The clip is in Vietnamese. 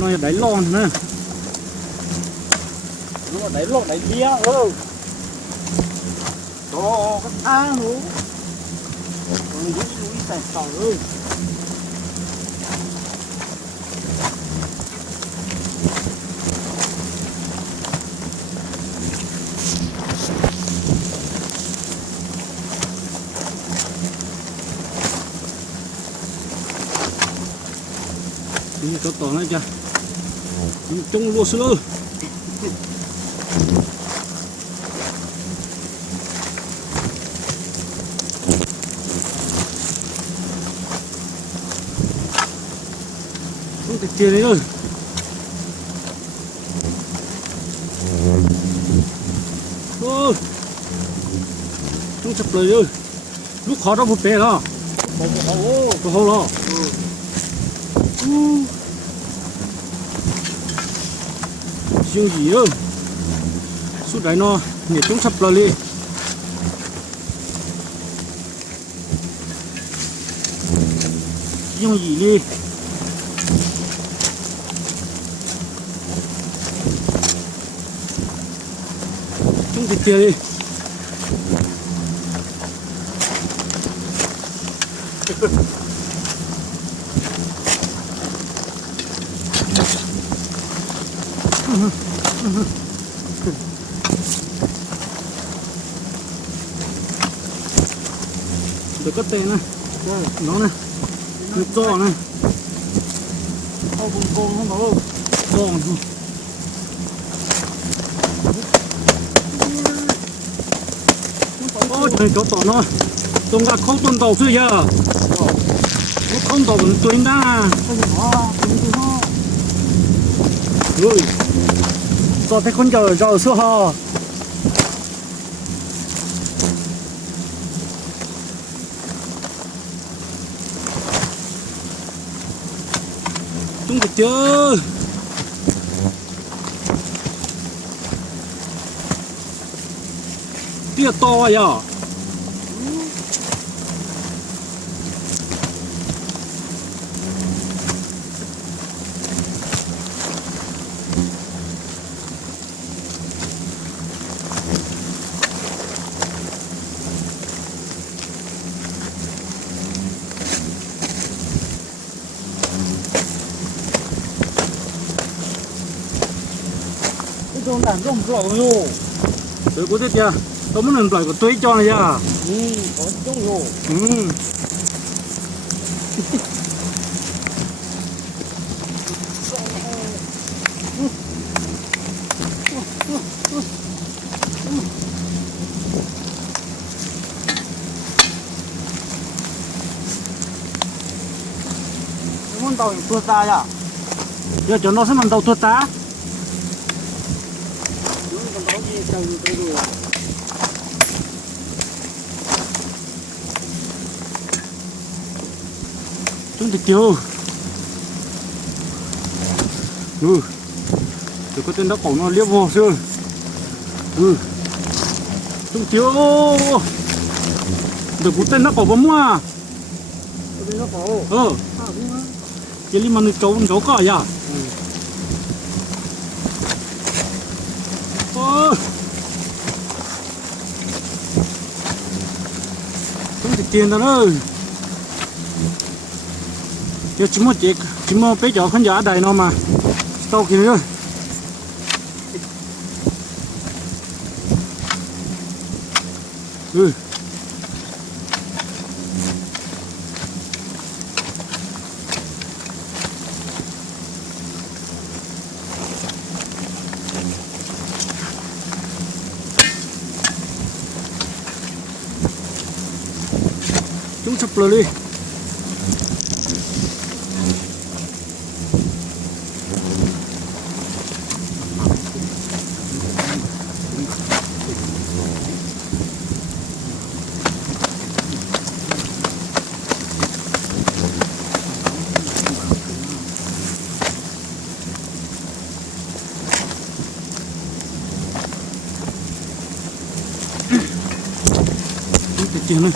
nó đáy lon nữa. Nó đáy lon đáy bia ơ. Đó cái thang nữa. Còn những núi sạch sỏi ơi. Ini contohnya aja. Cung luas lu. Cung kecil ini loh. Oh. Cung chập lời ơi. Lúc khó đó một bé đó. Có hô đó. Riêng gì ơ suốt đấy nó nhảy chúng sập lờ đi riêng gì đi chúng thịt kia đi được cất tên này nó này nước to này Không không có to ôi trời chó to nó tung ra không tuần tàu xưa giờ không tàu vẫn tuyến ra rồi sao thấy con giờ xưa hả chúng được chưa tia to vậy à Rồng đàn rồng rõ rồi. tôi có thích chưa tôi muốn lần lại của tôi cho này à Có rồng rồi. Muốn tàu tuột ta à? giờ cho nó sẽ làm tàu tuột ta chúng thịt chưa tôi có tên đó cổ nó liếp vô xưa chúng chưa được có tên nó cổ bấm à cái li mà nó trấu cỏ à chúng thịt tiền đó ơi giờ chỉ một bé chó khán giả đầy nó mà tao kìa nữa chúng sập lờ đi tiền này